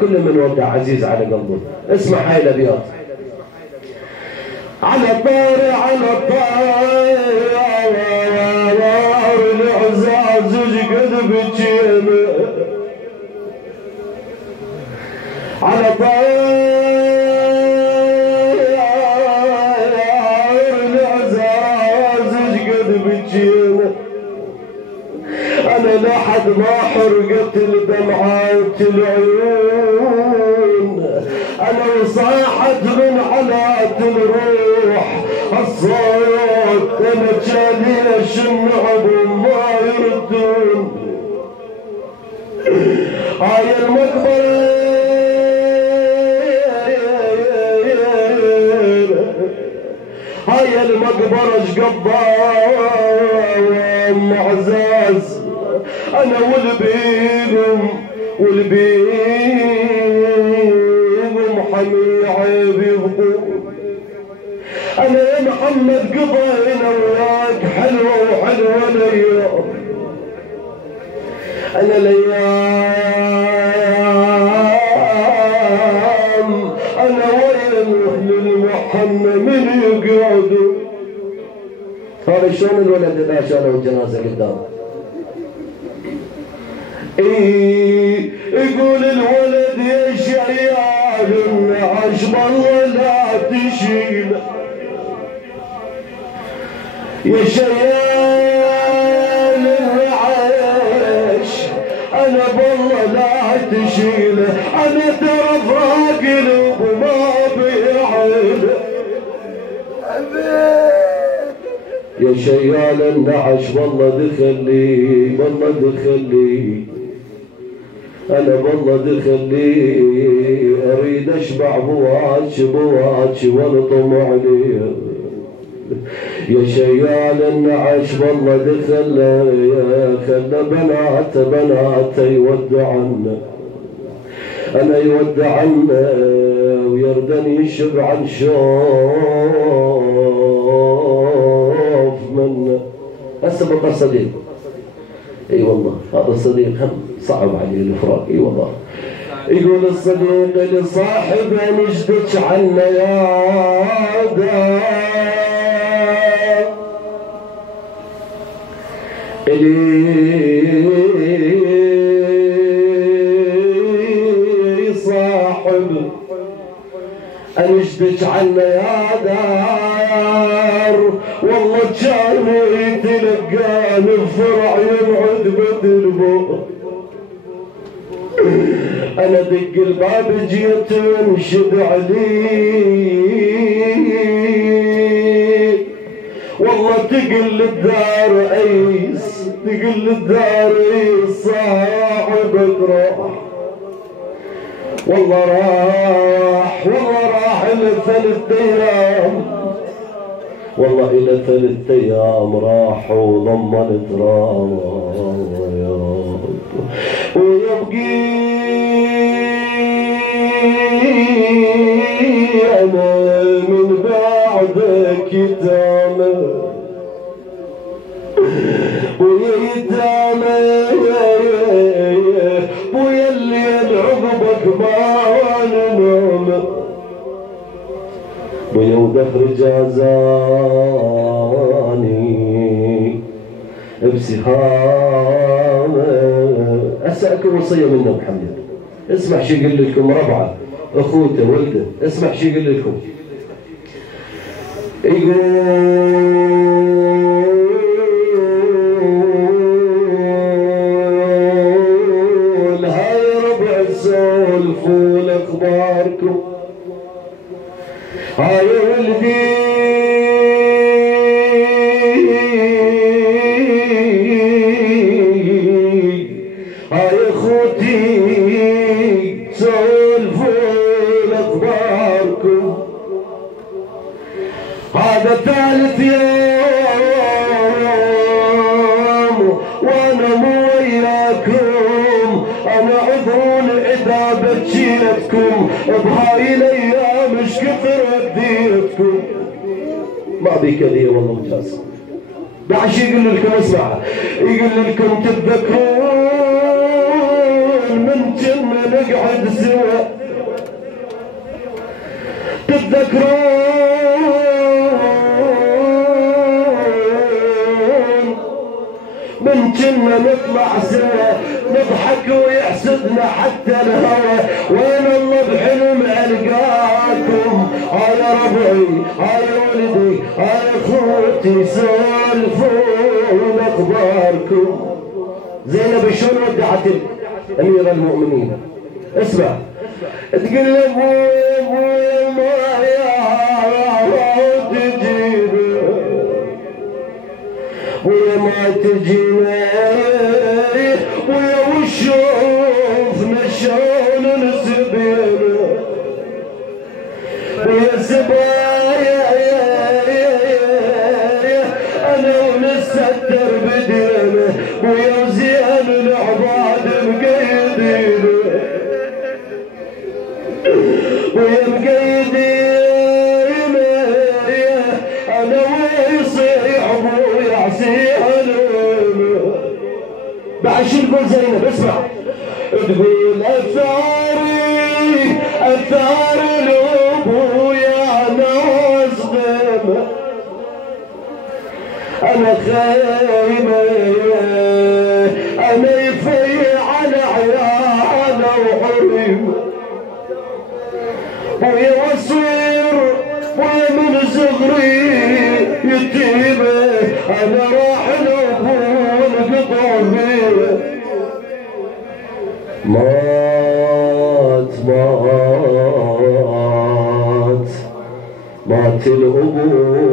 كل من ودع عزيز على قلبه. اسمع هاي الابيات. على الطار على الطار العزاز قد بجيمه على طار العزاز قد بجيمه انا لحد ما حرقت الدمعات العيون انا وصاحت من علات الروح الصوت انا جالي الشنعب وما يردون هاي المقبرة هاي المقبرة شقبان معزاز انا والبيهم حمي عيبي هبوط انا يا محمد قضينا وياك حلوه وحلوه الايام انا الايام انا وين اهل المحنه من يقعدوا هذا شلون الولد اذا شالوا الجنازه قدامه يقول الولد يا شيال النعش والله لا تشيله يا شيال النعش انا بالله لا تشيله انا ترى فاقل وما بيعيله يا شيال النعش والله دخلي والله دخلي انا والله دخلي اريد اشبع بواج والطم عليه يا شيال النعش والله خلى بنات يودعنا انا يودعنا ويردني يشبع نشوف منه هسه بقى صديق اي والله هذا الصديق هم صعب عليه الفراق اي والله يقول الصديق لصاحبه نجدك عنا يا دار لي صاحب انجدك عنا يا دار والله كان يتلقاني بفرع يبعد بدلبه انا دق الباب جيت وانشد عليه والله تقل الدار ايس تقل الدار ايس صاحبك راح والله راح الى 3 ايام والله الى 3 ايام راح وضمنت رايات ويبقي انا من بعدك يتامى ويا يتامى ويا الليل عقبك ما ننام ويا ودخر جازاني بسهامه اسالكم وصيه من ابو محمد اسمع شو يقول لكم ربعه اخوته ولده اسمع شو يقول لكم يقول هاي ربع سولفوا لاخباركم هاي ولدي هاي اخوتي سولفوا لاخباركم هذا 3 يوم وانا مو وياكم انا عذرون اذا بجيتكم بهاي الايام ايش كثر وديتكم ما بي كثير والله مجاز بعد شو يقول لكم اسمع يقول لكم تتذكرون من كنا نقعد سوا تتذكرون من كنا نطلع سوا نضحك ويحسدنا حتى الهوى وين الله بحلم القاكم هاي ربعي هاي ولدي هاي اخوتي سولفون اخباركم. زينب شلون ودعت امير المؤمنين؟ اسمع تقول ابويا ابويا ما يا تجينا ويا ما تجينا ويا وشوفنا شلون نسبينا ويا زبايا انا ونستر بدينا ويا زين العباد مقيدين ويا مقيدين انا ويصيح ابويا عسيان. بعد شو تقول زينب؟ اسمع تقول اثار لابويا انا واصغم انا خايمه انا يفيع على عيانا وحريم ويا وصير ويا من صغري يتيمه انا راح لابويا قطع فيه مات الأبو